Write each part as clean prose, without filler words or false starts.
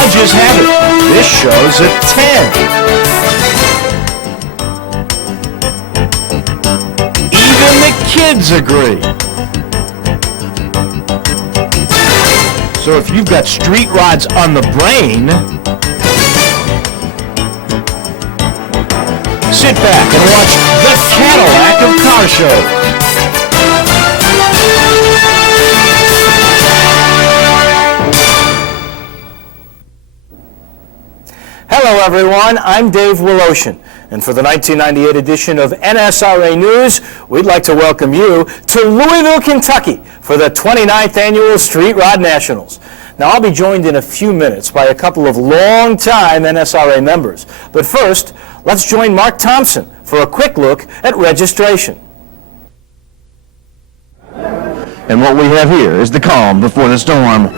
judges have it. This show's a 10. Even the kids agree. So if you've got street rods on the brain, sit back and watch the Cadillac of car shows. Hello everyone, I'm Dave Woloshin, and for the 1998 edition of NSRA News, we'd like to welcome you to Louisville, Kentucky for the 29th Annual Street Rod Nationals. Now I'll be joined in a few minutes by a couple of long-time NSRA members, but first, let's join Mark Thompson for a quick look at registration. And what we have here is the calm before the storm.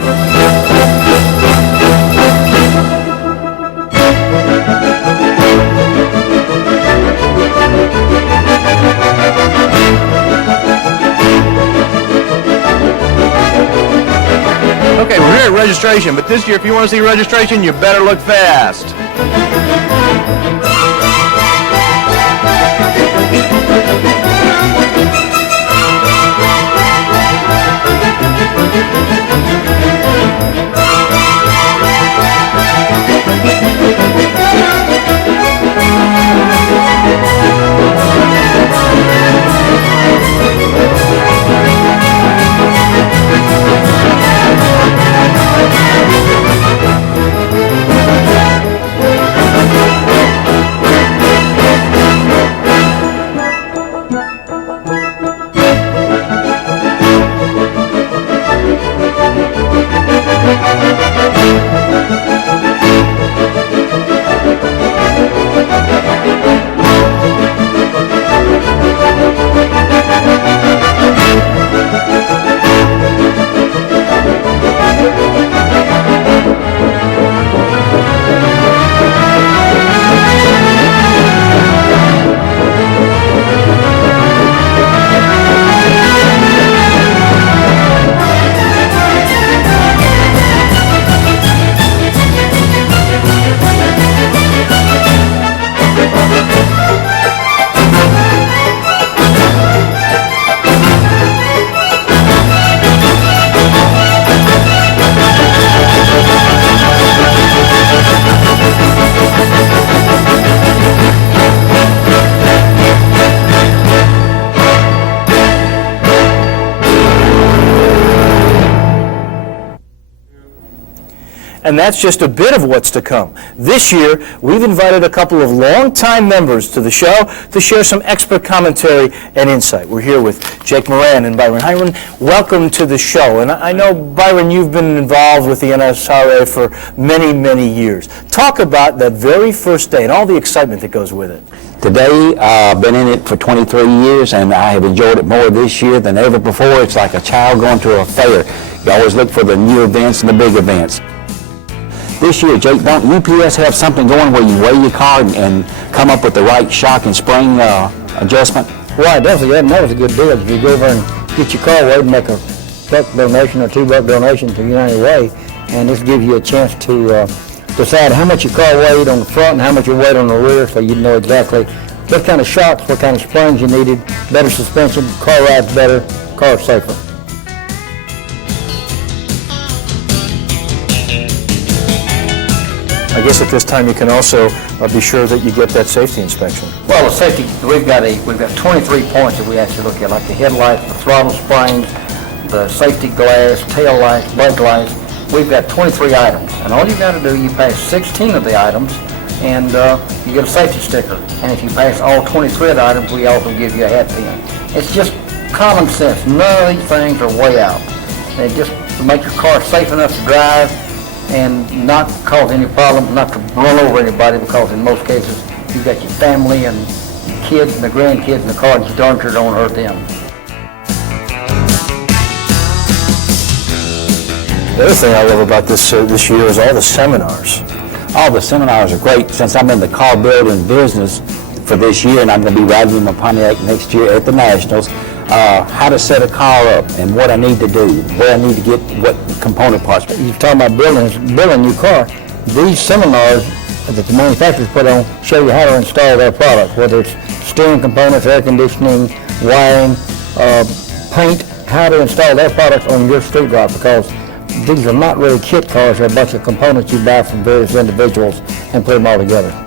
Okay, we're here at registration, but this year if you want to see registration, you better look fast. And that's just a bit of what's to come. This year, we've invited a couple of longtime members to the show to share some expert commentary and insight. We're here with Jake Moran and Byron Hiram. Welcome to the show. And I know, Byron, you've been involved with the NSRA for many, many years. Talk about that very first day and all the excitement that goes with it. Today, I've been in it for 23 years, and I have enjoyed it more this year than ever before. It's like a child going to a fair. You always look for the new events and the big events. This year, Jake, don't UPS have something going where you weigh your car and come up with the right shock and spring adjustment? Right, that was a good deal. If you go over and get your car weighed, make a $1 donation or $2 donation to United Way, and this gives you a chance to decide how much your car weighed on the front and how much it weighed on the rear, so you know exactly what kind of shocks, what kind of springs you needed, better suspension, car rides better, car safer. I guess at this time you can also be sure that you get that safety inspection. Well, the safety, we've got 23 points that we actually look at, like the headlights, the throttle springs, the safety glass, tail lights, brake lights. We've got 23 items, and all you got to do, you pass 16 of the items, and you get a safety sticker. And if you pass all 23 of the items, we also give you a hat pin. It's just common sense. None of these things are way out. They just make your car safe enough to drive and not cause any problems, not to run over anybody, because in most cases you've got your family and your kids and the grandkids in the car, and you darn sure don't hurt them. The other thing I love about this year is all the seminars. All the seminars are great. Since I'm in the car building business for this year, and I'm going to be riding in my Pontiac next year at the Nationals, how to set a car up and what I need to do, where I need to get what component parts. You're talking about building your car. these seminars that the manufacturers put on show you how to install their products, whether it's steering components, air conditioning, wiring, paint, how to install their products on your street rod, because these are not really kit cars, they're a bunch of components you buy from various individuals and put them all together.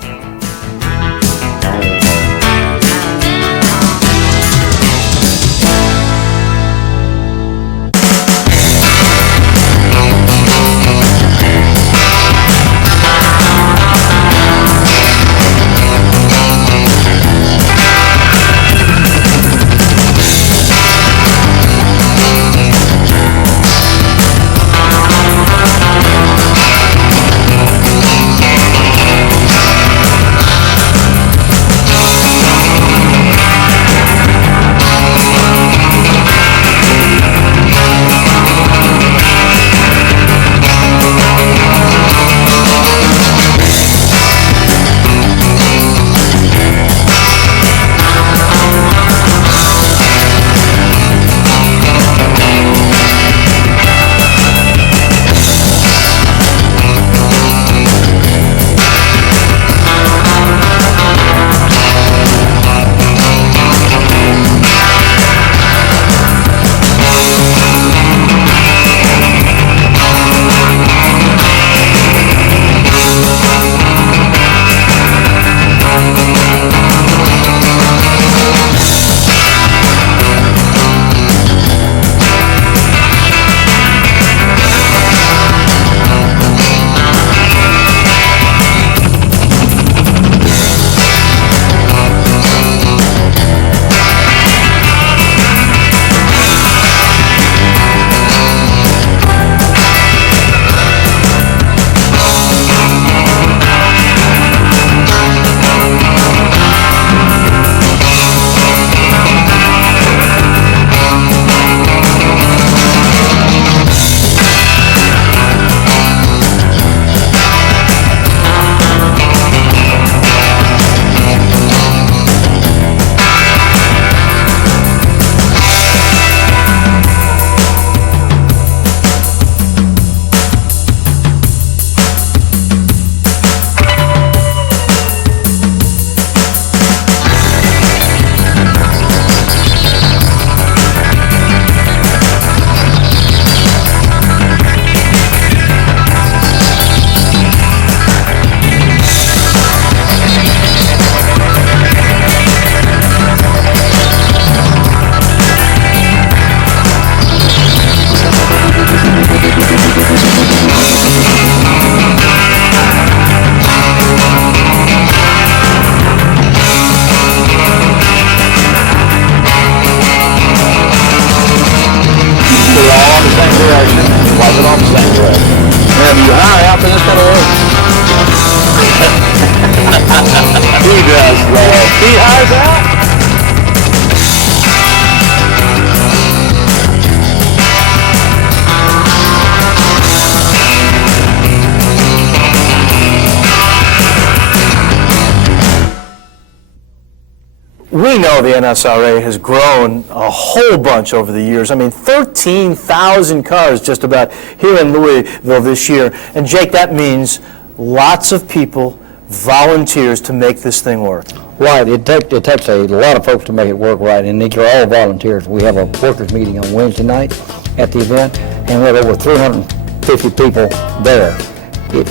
We know the NSRA has grown a whole bunch over the years. I mean, 13,000 cars just about here in Louisville this year. And Jake, that means lots of people, volunteers to make this thing work. Right, it takes a lot of folks to make it work right, and these are all volunteers. We have a workers meeting on Wednesday night at the event, and we have over 350 people there.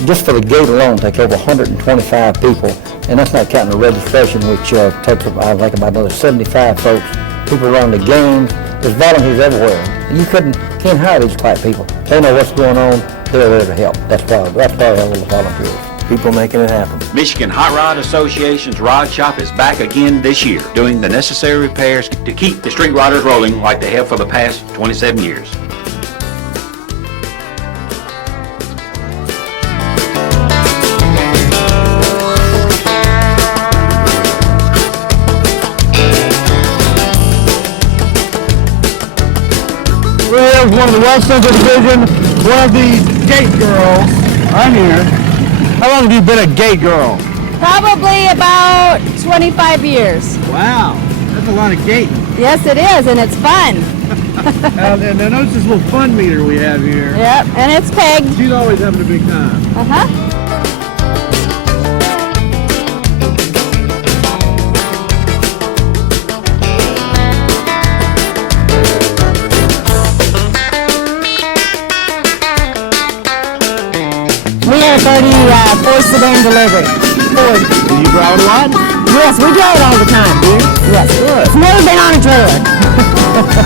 Just for the gate alone takes over 125 people, and that's not counting the registration, which takes, I think, about another 75 folks. People run the games. There's volunteers everywhere. You can't hire these type people. They know what's going on. They're there to help. That's why we have all the volunteers. People making it happen. Michigan Hot Rod Association's Rod Shop is back again this year, doing the necessary repairs to keep the street rodders rolling like they have for the past 27 years. Here's one of the West Central Division, one of the gate girls. I'm here. How long have you been a gate girl? Probably about 25 years. Wow, that's a lot of gating. Yes, it is, and it's fun. And I notice this little fun meter we have here. Yep, and it's pegged. She's always having a big time. Uh-huh. Ford sedan delivery. Ford. Do you drive it a lot? Yes, we drive it all the time. Yes. Good. It's never been on a trailer.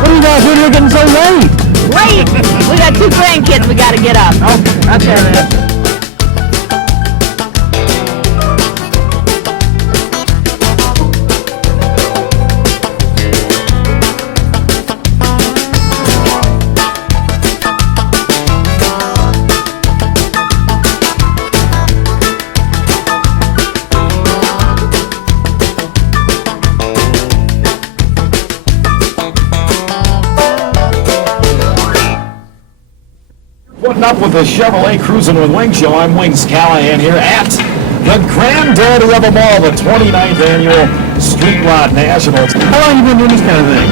What are you guys doing here getting so late? Wait, we got 2 grandkids we gotta get up. Okay. Putting up with the Chevrolet Cruising with Wings show. I'm Wings Callahan here at the granddaddy of them all, the 29th annual Street Rod Nationals. How long have you been doing this kind of thing?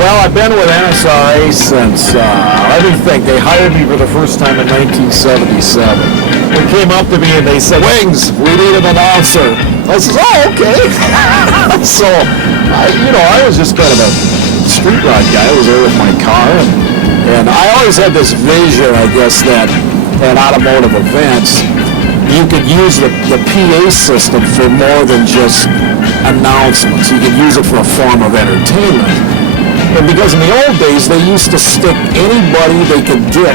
Well, I've been with NSRA since, let me think, they hired me for the first time in 1977. They came up to me and they said, Wings, we need an announcer. I said, oh, okay. So, I was just kind of a street rod guy. I was there with my car, and I always had this vision, I guess, that at automotive events, you could use the PA system for more than just announcements. You could use it for a form of entertainment. And because in the old days, they used to stick anybody they could get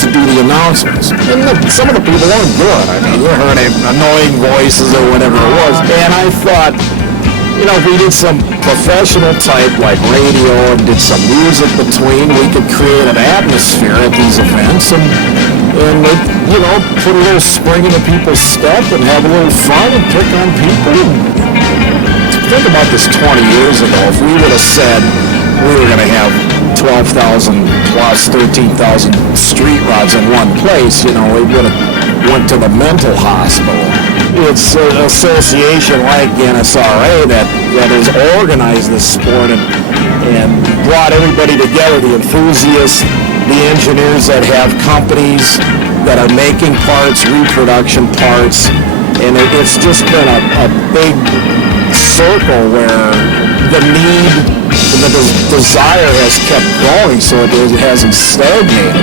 to do the announcements. And some of the people weren't good. I mean, you heard annoying voices or whatever it was. And I thought, if we did some professional type like radio and did some music between, we could create an atmosphere at these events and put a little spring into people's step and have a little fun and pick on people. Think about this 20 years ago. If we would have said we were going to have 12,000 plus 13,000 street rods in one place, we would have went to the mental hospital. It's an association like NSRA that has organized this sport and brought everybody together, the enthusiasts, the engineers that have companies that are making parts, reproduction parts, and it's just been a big circle where the need, the desire has kept growing, so it hasn't stagnated.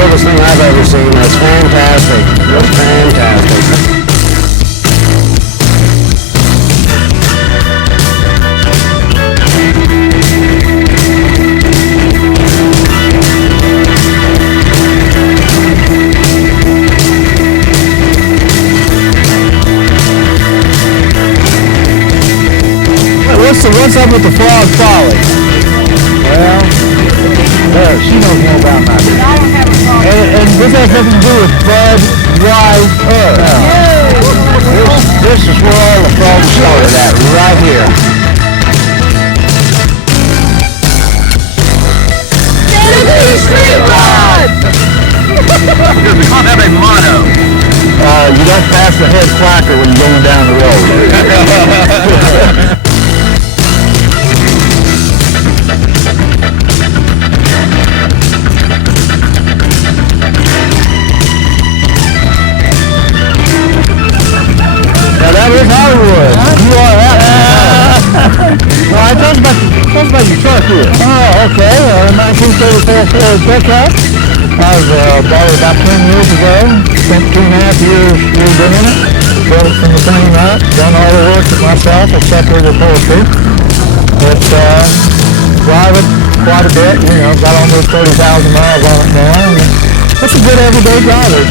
Biggest thing I've ever seen. It's fantastic. It's fantastic. what's up with the frog folly? Well, there, she knows more about my business. I don't have a phone. And this has nothing to do with Bud Weiser. This is where all the frogs started at, right here. Street Rod! We don't have a motto. You don't pass the head clacker when you're going down the road. Now that is Hollywood. You are out. Well, I told you about your truck here. Oh, okay. 1934 Ford pickup. I was bought it about 10 years ago. Spent 2.5 years redoing it. Built it from the clean up. Done all the work myself except for the upholstery. But drive it quite a bit. You know, got almost 30,000 miles on it now. And it's a good everyday driver.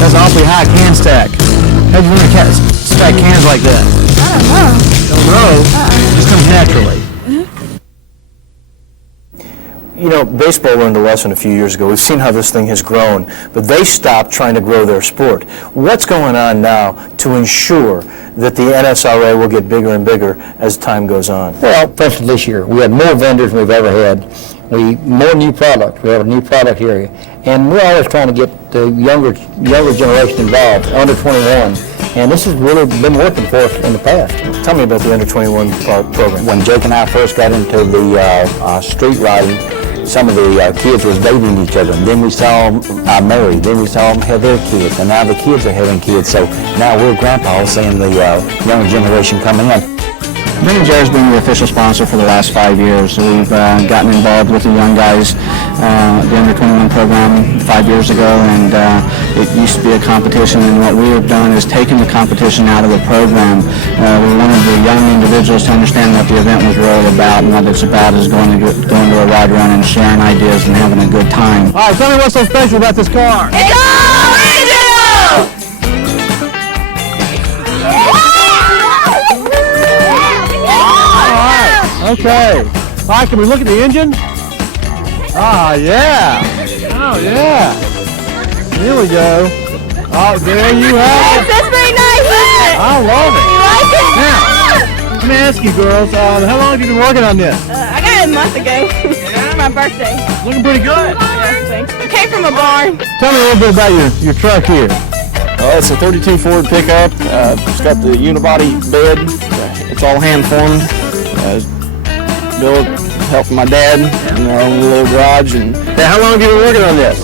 That's an awfully high can stack. How'd you learn to stack cans like that? Don't know. Just comes naturally. You know, baseball learned a lesson a few years ago. We've seen how this thing has grown, but they stopped trying to grow their sport. What's going on now to ensure that the NSRA will get bigger and bigger as time goes on? Well, for instance, this year, we had more vendors than we've ever had. More new product. We have a new product here. And we're always trying to get the younger generation involved, under 21. And this has really been working for us in the past. Tell me about the under 21 program. When Jake and I first got into the street riding, some of the kids was dating each other, and then we saw them married, then we saw them have their kids, and now the kids are having kids, so now we're grandpas seeing the younger generation coming in. Ben & Jerry's been the official sponsor for the last 5 years, so we've gotten involved with the young guys, the under 21 program 5 years ago, and it used to be a competition, and what we have done is taken the competition out of the program. We wanted the young individuals to understand what the event was really about, and what it's about is going to a ride run and sharing ideas and having a good time. All right, tell me what's so special about this car. It's all original! Okay. All right, can we look at the engine? Ah, yeah. Oh, yeah. Here we go. Oh, there you have it. That's very nice, isn't it? I love it. You like it? Now, let me ask you girls, how long have you been working on this? I got it a month ago. For my birthday. Looking pretty good. Yeah, thanks. It came from a barn. Tell me a little bit about your truck here. It's a 32 Ford pickup. It's got the unibody bed. It's all hand formed. Built, helping my dad in our own little garage. And Now, how long have you been working on this?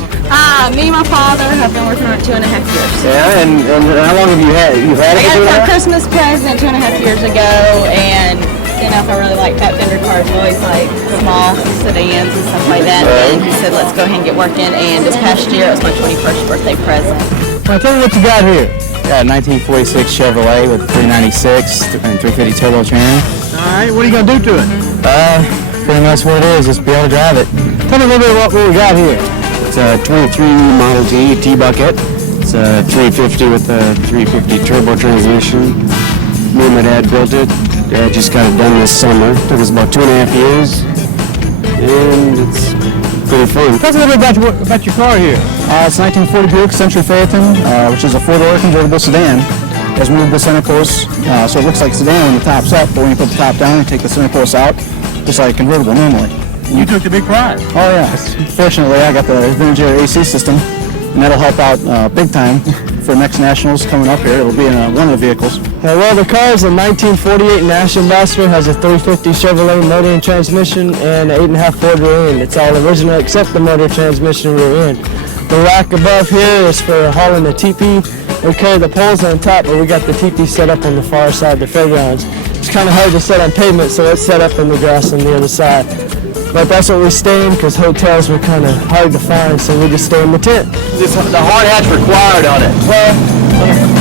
Me and my father have been working on it 2.5 years. Yeah, and how long have you had it? You've had I it got it for for a Christmas present 2.5 years ago, and you know, if I really like fat fender cars, I always like small sedans and stuff like that. And he said, let's go ahead and get working. And this past year, it was my 21st birthday present. Now, tell me what you got here. got a 1946 Chevrolet with 396 and 350 turbo trim. All right, what are you going to do to it? Pretty much what it is, just be able to drive it. Tell me a little bit about what we got here. It's a 23 Model T T-Bucket. It's a 350 with a 350 turbo transmission. Me and my dad built it. Dad just got it done this summer. Took us about 2.5 years. And it's pretty free. Tell us a little bit about your car here. It's a 1940 Buick Century Phaeton, which is a four-door convertible sedan. It has moved the center post, so it looks like a sedan when the top's up, but when you put the top down, you take the center post out, just like a convertible normally. You took the big prize. Oh yeah, fortunately I got the vintage air AC system, and that'll help out big time for next Nationals coming up here. It'll be in one of the vehicles. Well, the car is a 1948 National Ambassador, has a 350 Chevrolet motor and transmission and an 8.5 Ford rear end. It's all original except the motor transmission rear end. The rack above here is for hauling the teepee. We carry the poles on top, but we got the teepee set up on the far side of the fairgrounds. It's kind of hard to set on pavement, so it's set up in the grass on the other side. But that's what we stay in, because hotels were kind of hard to find, so we just stay in the tent. The hard hat's required on it. Well,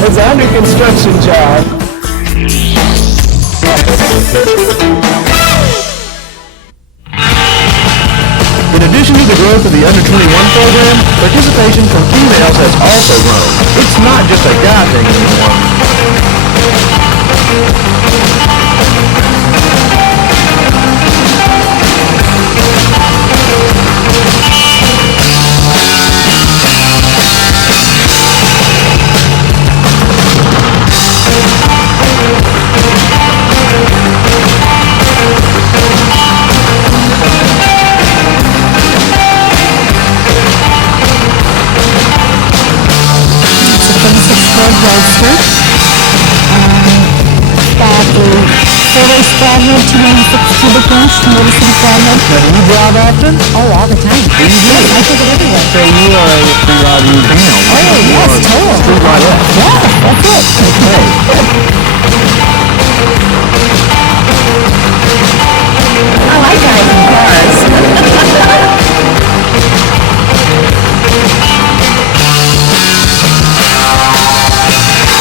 it's an under construction job. In addition to the growth of the under-21 program, participation from females has also grown. It's not just a guy thing anymore. Roadster. Got the 4-race flathead, 296 cubic inch, Motor City flathead. Now, do you drive often? Oh, all the time. Yes, I take it everywhere. So you are a street rider in town. Oh, yes, totally. Street rider. Yeah, that's it. Okay. I like driving cars.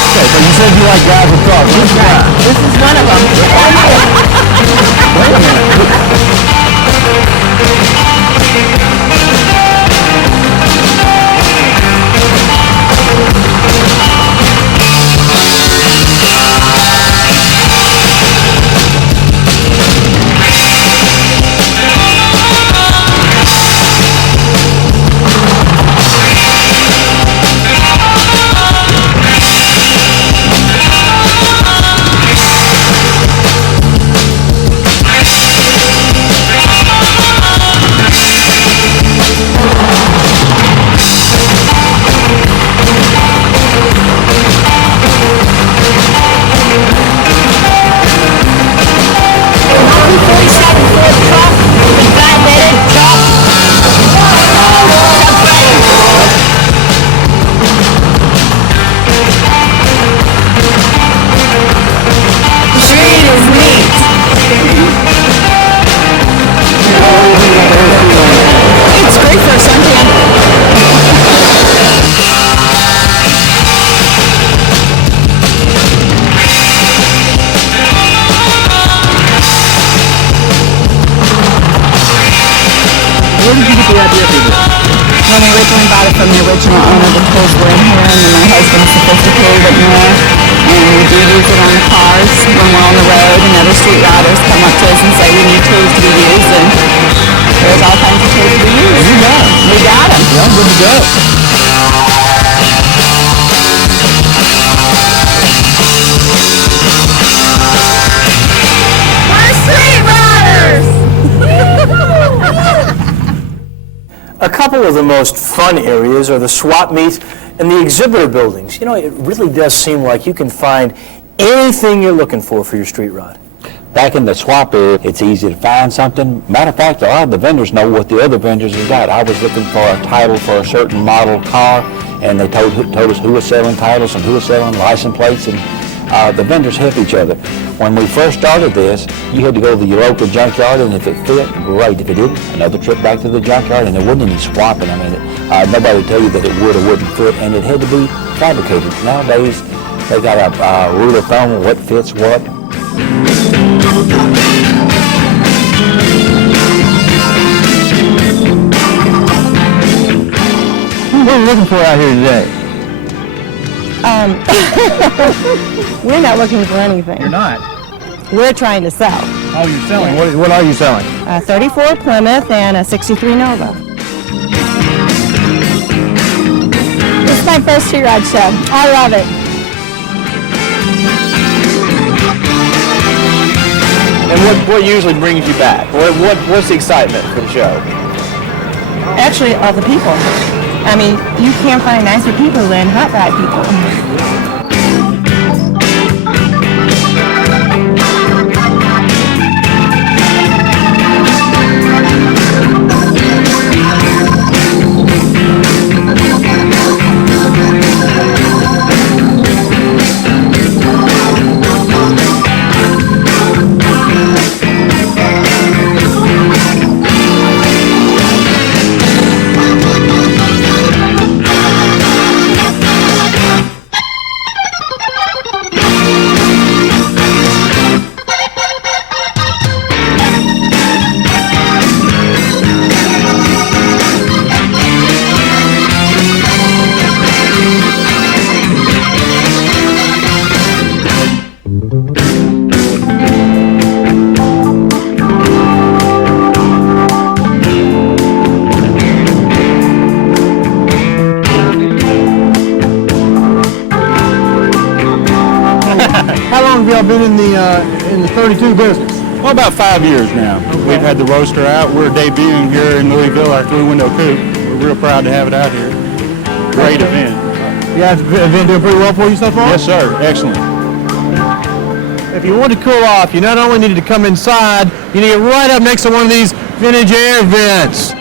Okay, so you said you like guys with cars. Which guy? This is one of them. Wait a minute. Where did you get the idea for this? When we originally bought it from the original owner, the tools were in here, and then my husband sophisticated it more. And we do use it on the cars when we're on the road, and other street riders come up to us and say we need tools to be used, and there's all kinds of tools to be used. You got them. We got them. Yeah, good to go. We're street riders! A couple of the most fun areas are the swap meet and the exhibitor buildings. You know, it really does seem like you can find anything you're looking for your street rod. Back in the swap area, it's easy to find something. Matter of fact, a lot of the vendors know what the other vendors have got. I was looking for a title for a certain model car, and they told us who was selling titles and who was selling license plates, and the vendors help each other. When we first started this, you had to go to your local junkyard, and if it fit, great. If it didn't, another trip back to the junkyard, and there wasn't any swapping. I mean, nobody would tell you that it would or wouldn't fit, and it had to be fabricated. Nowadays, they got a rule of thumb of what fits what. What are you looking for out here today? We're not looking for anything. You're not. We're trying to sell. Oh, you're selling. What are you selling? A 34 Plymouth and a 63 Nova. my first street ride show. I love it. And what usually brings you back? What's the excitement for the show? Actually, all the people. I mean, you can't find nicer people than hot rod people. How long have y'all been in the 32 business? Well, about 5 years now. Okay. We've had the roaster out. We're debuting here in Louisville, our three-window coupe. We're real proud to have it out here. Great event. Yeah, it's been doing pretty well for you so far? Yes, sir. Excellent. If you want to cool off, you not only needed to come inside, you need to get right up next to one of these vintage air vents.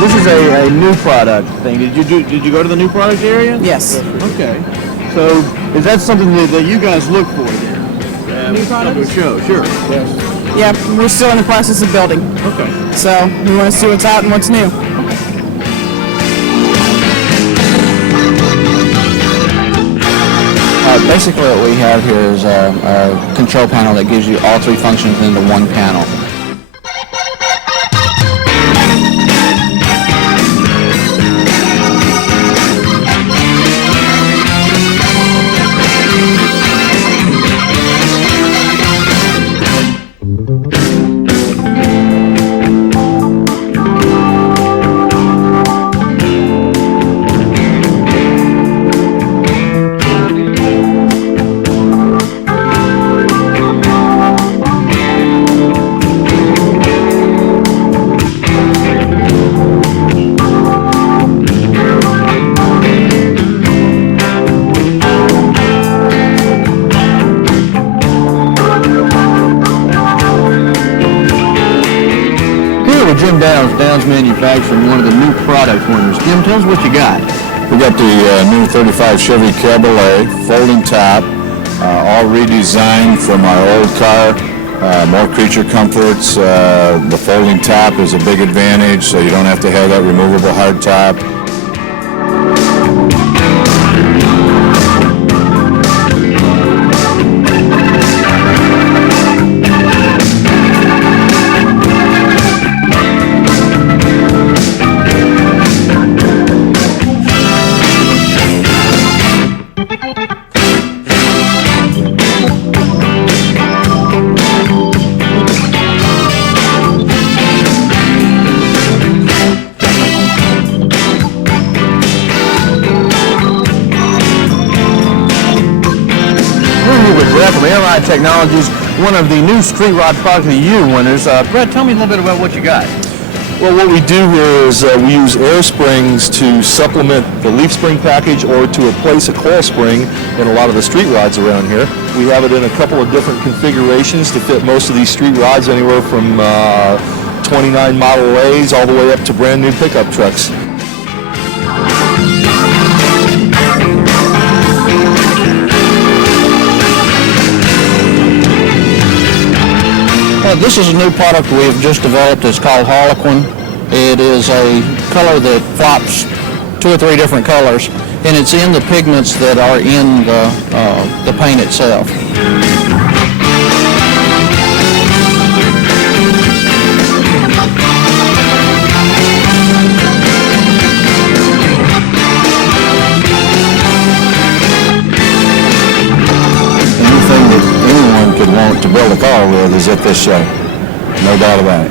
This is a new product thing. Did you go to the new product area? Yes. Okay. So is that something that you guys look for then? New products? Show, sure. Yes. Yeah, we're still in the process of building. Okay. So we want to see what's out and what's new. Basically what we have here is a control panel that gives you all three functions into one panel. Jim Downs manufacturing one of the new product winners. Jim, tell us what you got. We got the new 35 Chevy Cabriolet, folding top, all redesigned from our old car. More creature comforts. The folding top is a big advantage, so you don't have to have that removable hard top. here with Brett from Airline Technologies, one of the new Street Rod Product of the Year winners. Brett, tell me a little bit about what you got. Well, what we do here is we use air springs to supplement the leaf spring package or to replace a coil spring in a lot of the street rods around here. We have it in a couple of different configurations to fit most of these street rods, anywhere from 29 Model A's all the way up to brand new pickup trucks. This is a new product we've just developed. It's called Harlequin. It is a color that flops 2 or 3 different colors, and it's in the pigments that are in the paint itself. Anything that anyone could want to build a car with is at this show. No doubt about it.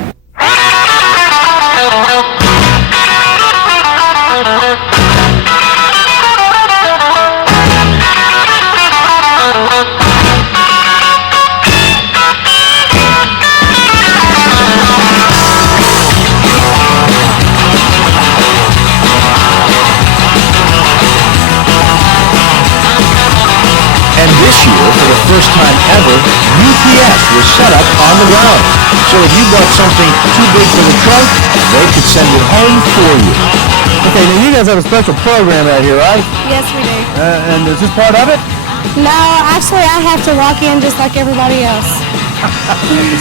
And this year, for the first time ever, UPS was set up on the ground. So if you bought something too big for the truck, they could send it home for you. Okay, now you guys have a special program out here, right? Yes, we do. And is this part of it? No, actually, I have to walk in just like everybody else.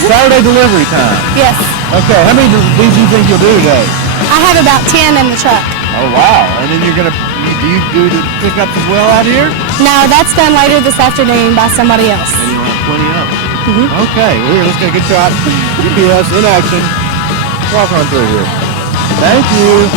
Saturday delivery time. Yes. Okay, how many of these do you think you'll do today? I have about 10 in the truck. Oh, wow. And then do you do the pickups as well out here? No, that's done later this afternoon by somebody else. And you'll have plenty of them. Okay, well, here, let's get a good shot. UPS in action. Walk on through here. Thank you.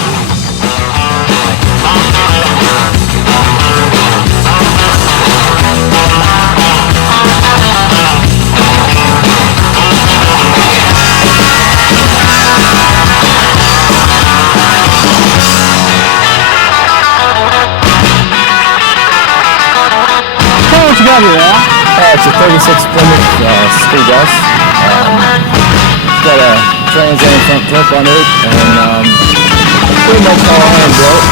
What you got here, Al? It's a 36 Plymouth School Bus. It's got a Trans Am front clip on it, and pretty much all hand built.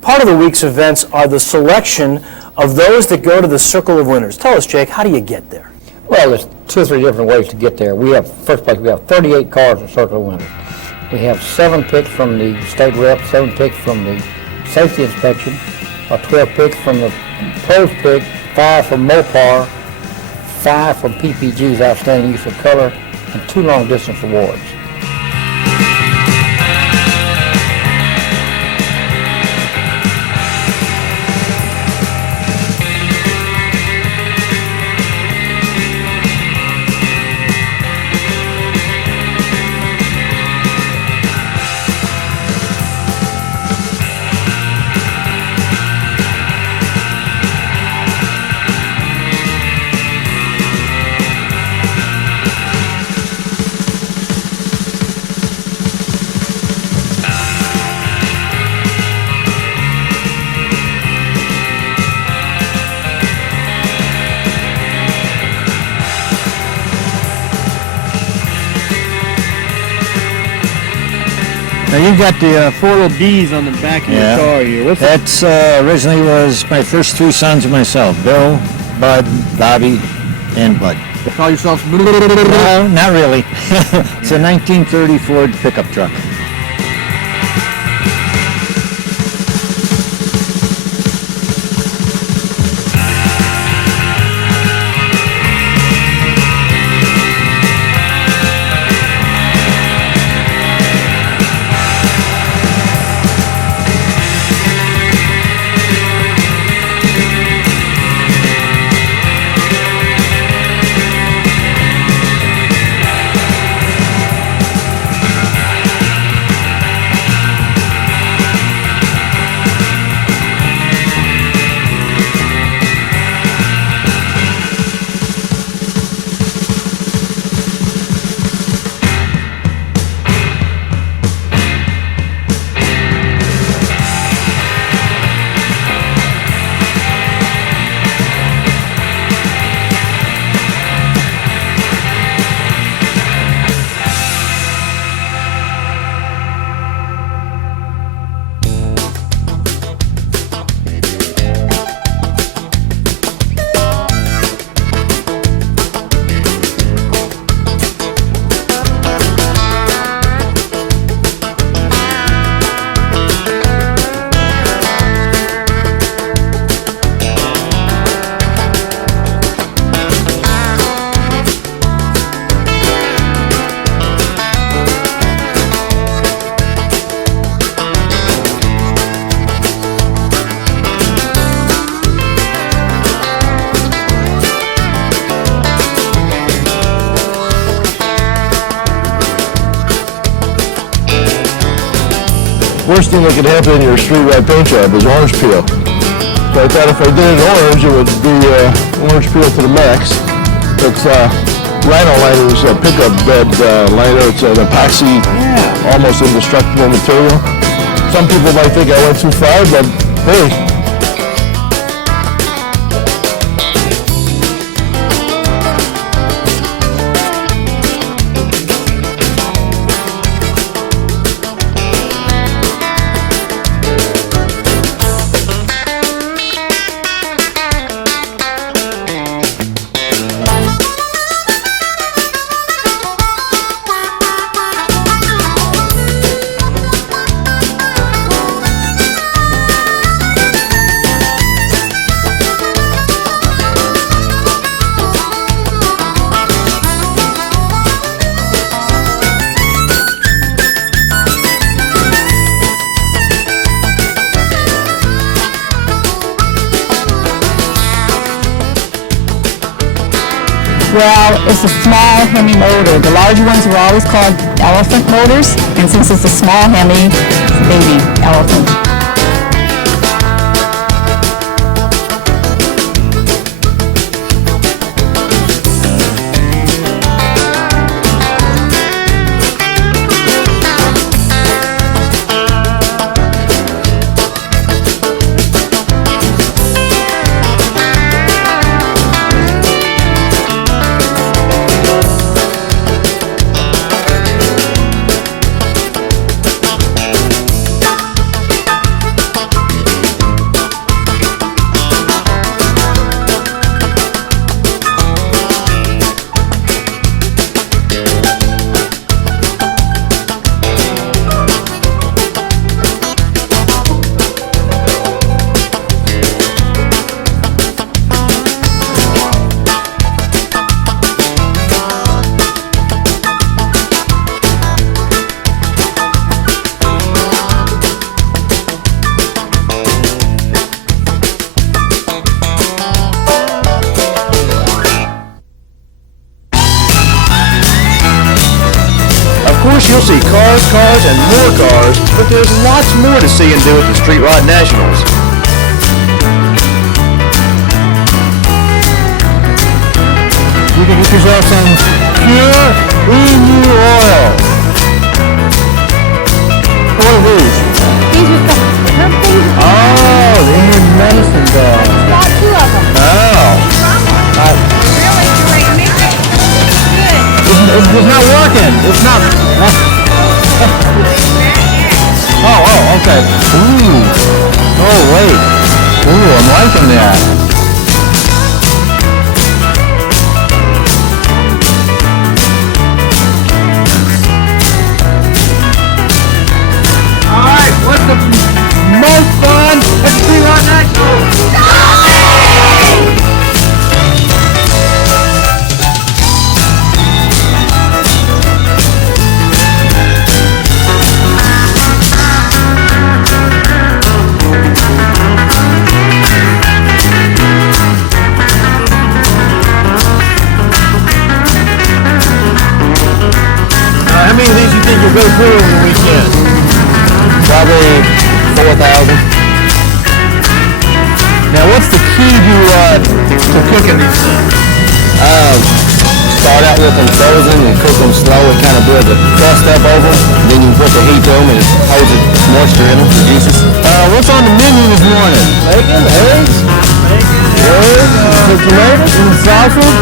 Part of the week's events are the selection of those that go to the Circle of Winners. Tell us, Jake, how do you get there? Well, there's 2 or 3 different ways to get there. We have, first place, we have 38 cars in Circle of Winners. We have 7 picks from the state rep, 7 picks from the safety inspection, 12 picks from the pros pick, 5 from Mopar, 5 from PPG's Outstanding Use of Color, and 2 long distance awards. Now you've got the 4 little D's on the back of your car here. What's that? That's originally was my first 3 sons of myself, Bill, Bud, Bobby, and Bud. You call yourselves? No, not really. It's a 1930 Ford pickup truck. Worst thing that could happen in your street rod paint job is orange peel. So I thought if I did it orange, it would be orange peel to the max. It's Rhino liner is a pickup bed liner. It's an epoxy, almost indestructible material. Some people might think I went too far, but hey. Well, it's a small Hemi motor. The large ones were always called elephant motors, and since it's a small Hemi, it's a baby elephant. Of course, you'll see cars, and more cars, but there's lots more to see and do at the Street Rod Nationals. You can get yourself some pure EU oil. What are these? These are the herb things. Oh, the Indian medicine bag. Got 2 of them. Oh. Really great. Good. It's not working. It's not. blade. Ooh, I'm liking that. All right, what's the most fun at Street Rod National? How many of these you think you'll go through in the weekend? Probably 4,000. Now, what's the key to cooking these things? Start out with them frozen and cook them slow. It kind of builds a crust up over them. Then you put the heat to them and it holds the moisture in them, the juices. What's on the menu this morning? Bacon, eggs, some tomatoes, some sausage.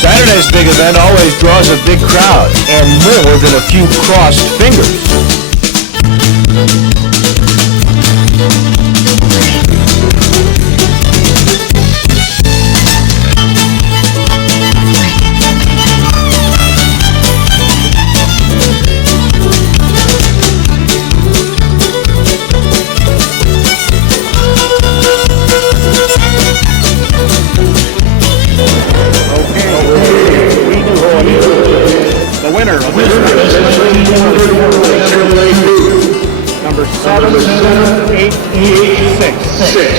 Saturday's big event always draws a big crowd and more than a few crossed fingers. The winner of this number 77886.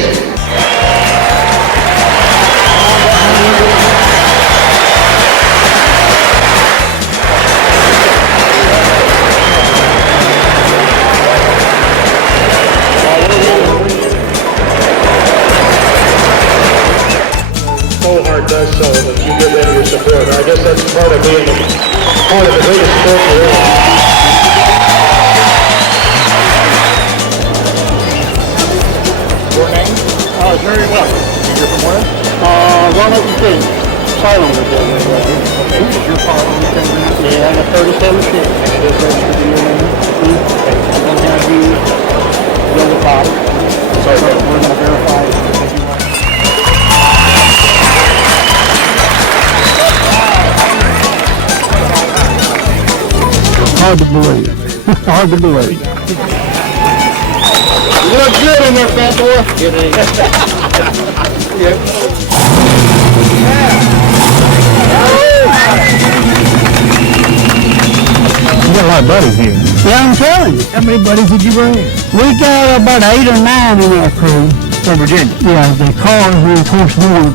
Heart does so that you give them your support. I guess that's part of being part of the biggest sport there is. Your name? Very well. You're from where? Ronald King, Silander building. Okay, is your car on the camera? Yeah, I got 37 feet. And it is registered to your name? Okay, I'm going to have you go to the bottom. So we're going to verify that you are. Hard to believe. Hard to believe. You look good in there, fat boy. Yep. You got a lot of buddies here. Yeah, I'm telling you. How many buddies did you bring? We got about 8 or 9 in our crew. From Virginia? Yeah, the cars were, of course, more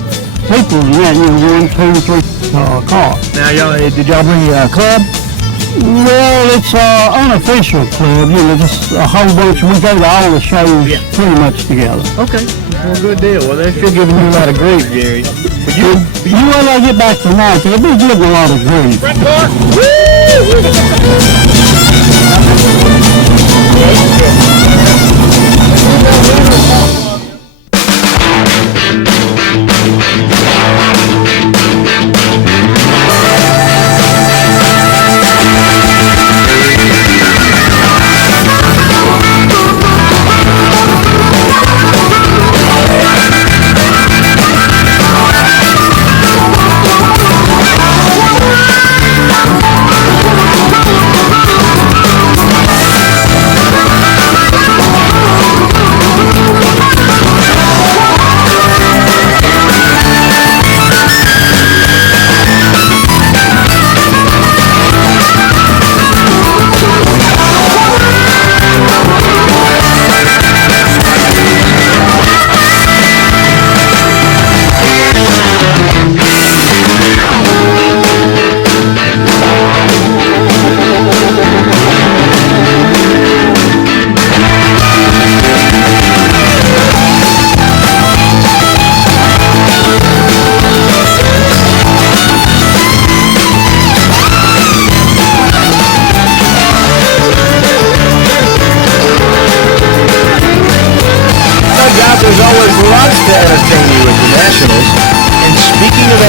people than that. You know, 1, 2, 3 cars. Now, did y'all bring a club? Well, it's an unofficial club, you know, just a whole bunch. We go to all the shows pretty much together. Okay, well, good deal. Well, they're sure giving you a lot of grief, Jerry. But you wait till I get back tonight, they'll be getting a lot of grief.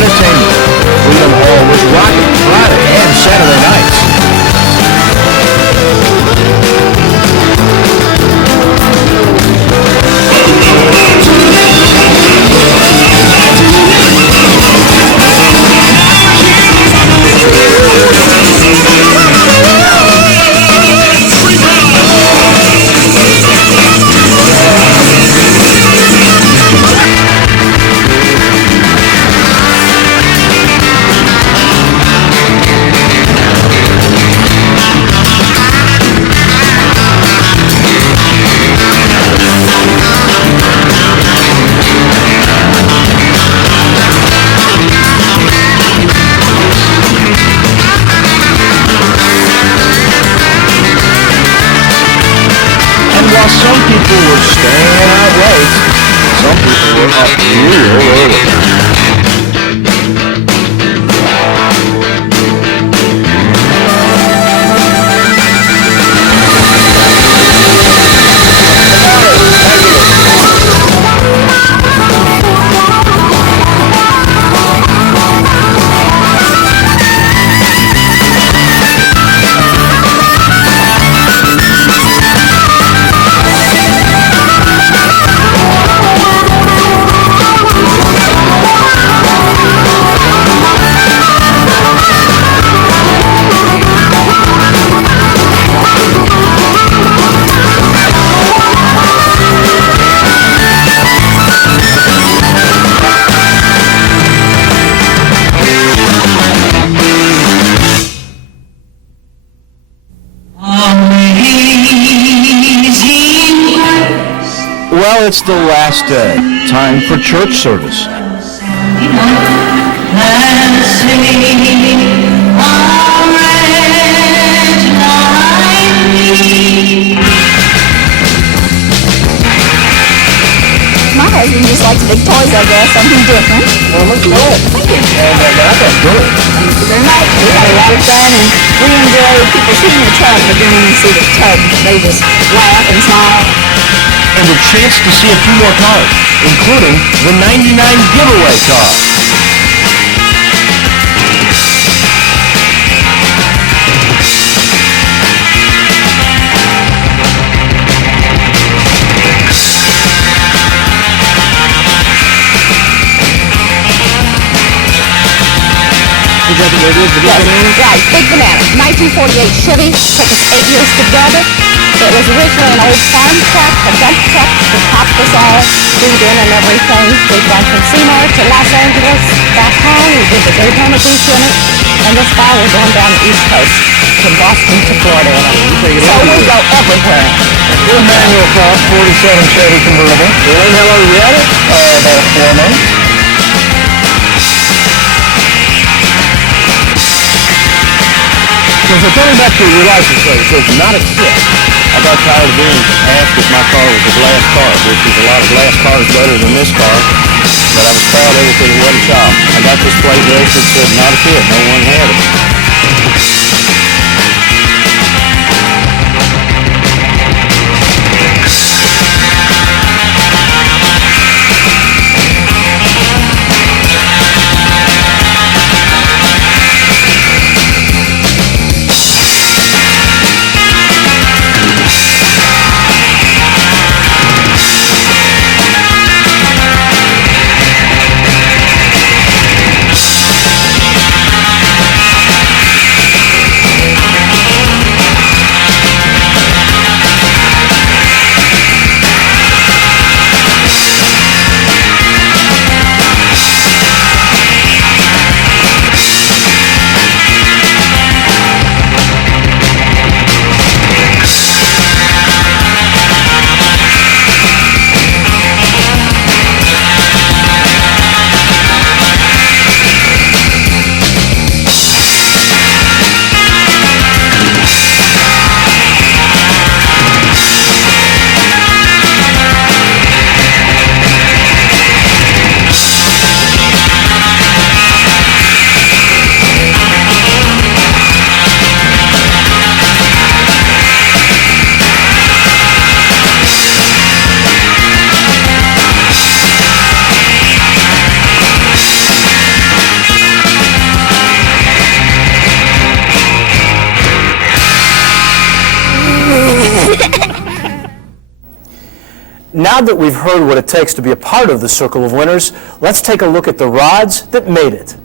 entertainment. Freedom Hall was rocking Friday and Saturday nights. While some people were staying out late, some people were up real early. Well, it's the last day. Time for church service. My husband just likes big toys, I guess. Something different. Well, look good. Thank you. And that's good. Thank you very much. We had a lot of fun, and we enjoy people seeing the tub, but then when you see the tub, they just laugh and smile. And a chance to see a few more cars, including the 99 giveaway car. Is that the radio? Yes, right. Big Banana. 1948 Chevy. Took us 8 years to build it. It was originally an old farm truck, a dump truck that topped us all, food in and everything. We've gone from Seymour to Los Angeles, back home. We did the Daytona Beach in it. And this fall we're going down the East Coast, from Boston to Florida. So we go everywhere. Good manual car, 47 Chevy convertible. Really? How long you had it? About 4 months. So coming back to your license plate, it says not accept. I got tired of being asked if my car was a glass car, which is a lot of glass cars better than this car. But I was proud of it because it wasn't shop. I got this plate there that said not a kid. No one had it. Now that we've heard what it takes to be a part of the Circle of Winners, let's take a look at the rods that made it.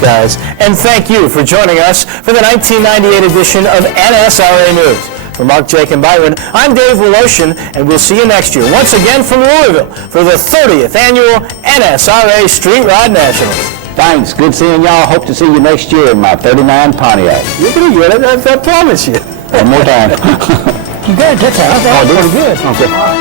guys. And thank you for joining us for the 1998 edition of NSRA News. For Mark, Jake, and Byron, I'm Dave Woloshin, and we'll see you next year, once again from Louisville, for the 30th annual NSRA Street Rod Nationals. Thanks. Good seeing y'all. Hope to see you next year in my 39 Pontiac. You're pretty good at that, I promise you. One more time. You got it. That's pretty good. Okay.